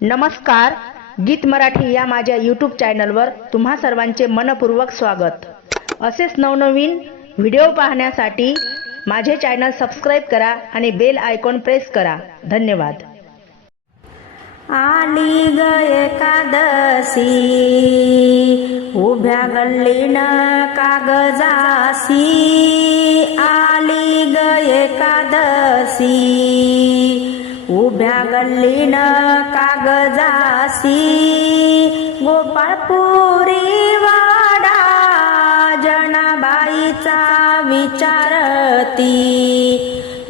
नमस्कार, गीत मराठी या माझ्या यूट्यूब चॅनलवर तुम्हा सर्वांचे मनपूर्वक स्वागत। असेच नवनवीन व्हिडिओ पाहण्यासाठी माझे चॅनल सबस्क्राइब करा आणि बेल आयकॉन प्रेस करा। धन्यवाद। आली ग एकादशी उभ्या गल्लीन कागजासी, आली ग एकादशी उभ्या गल्लीन कागजासी, गोपाळपुरी वाडा जनाबाईचा विचारती,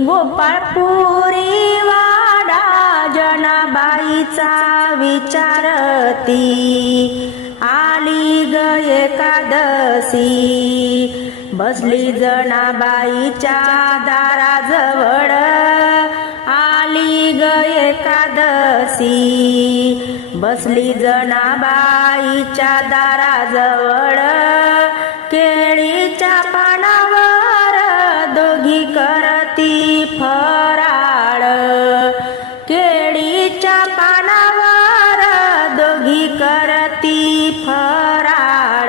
गोपाळपुरी वाडा जनाबाईचा विचारती, आली ग एकादशी बसली जनाबाईच्या दाराजवळ, आली ग एकादशी बसली जनाबाईच्या दाराजवळ, केळीच्या पानावर दोघी करती फराळ, केळीच्या पानावर दोघी करती फराळ,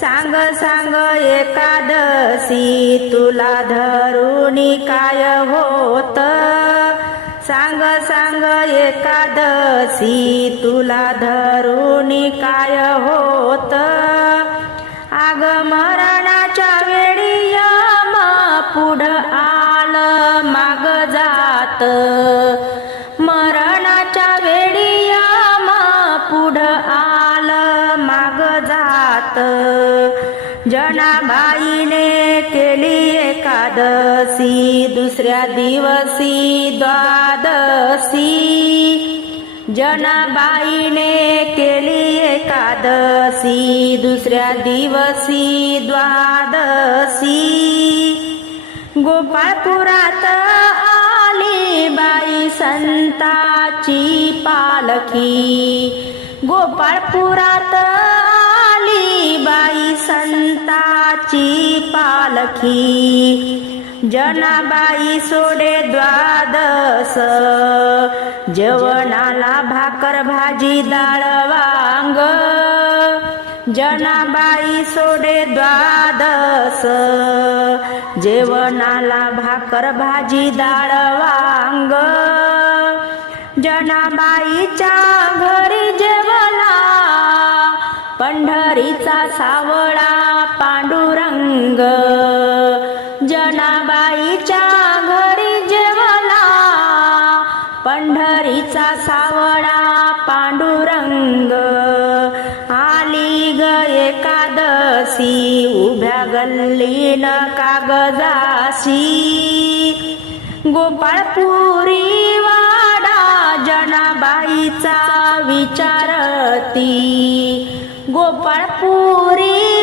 सांग सांग एकादशी तुला धरुणी काय होत, सांग सांग एकादशी तुला धरुणी काय होत, आग मरणाच्या वेळी यम पुढं आलं माग जात, मरणाच्या वेळी यम पुढं आलं माग जात, जनाबाईने केली एकादशी दुसऱ्या दिवशी द्वादशी, जनाबाईने केली एकादशी दुसऱ्या दिवशी द्वादशी, गोपाळपुरात आली बाई संताची पालखी, गोपाळपुरात आली बाई संताची पालखी, जनाबाई सोडे द्वादश जेवणाला भाकर भाजी डाळ वांग, जनाबाई सोडे द्वादश जेवणाला भाकर भाजी डाळ वांग, जनाबाईच्या घरी जेवला पंढरीचा सावळा पांडुरंग, जनाबाईच्या घरी जेवला पंढरीचा सावळा पांडुरंग, आली ग एकादशी उभ्या गल्लीन कागजासी, गोपाळपुरी वाडा जनाबाईचा विचारती, गोपाळपुरी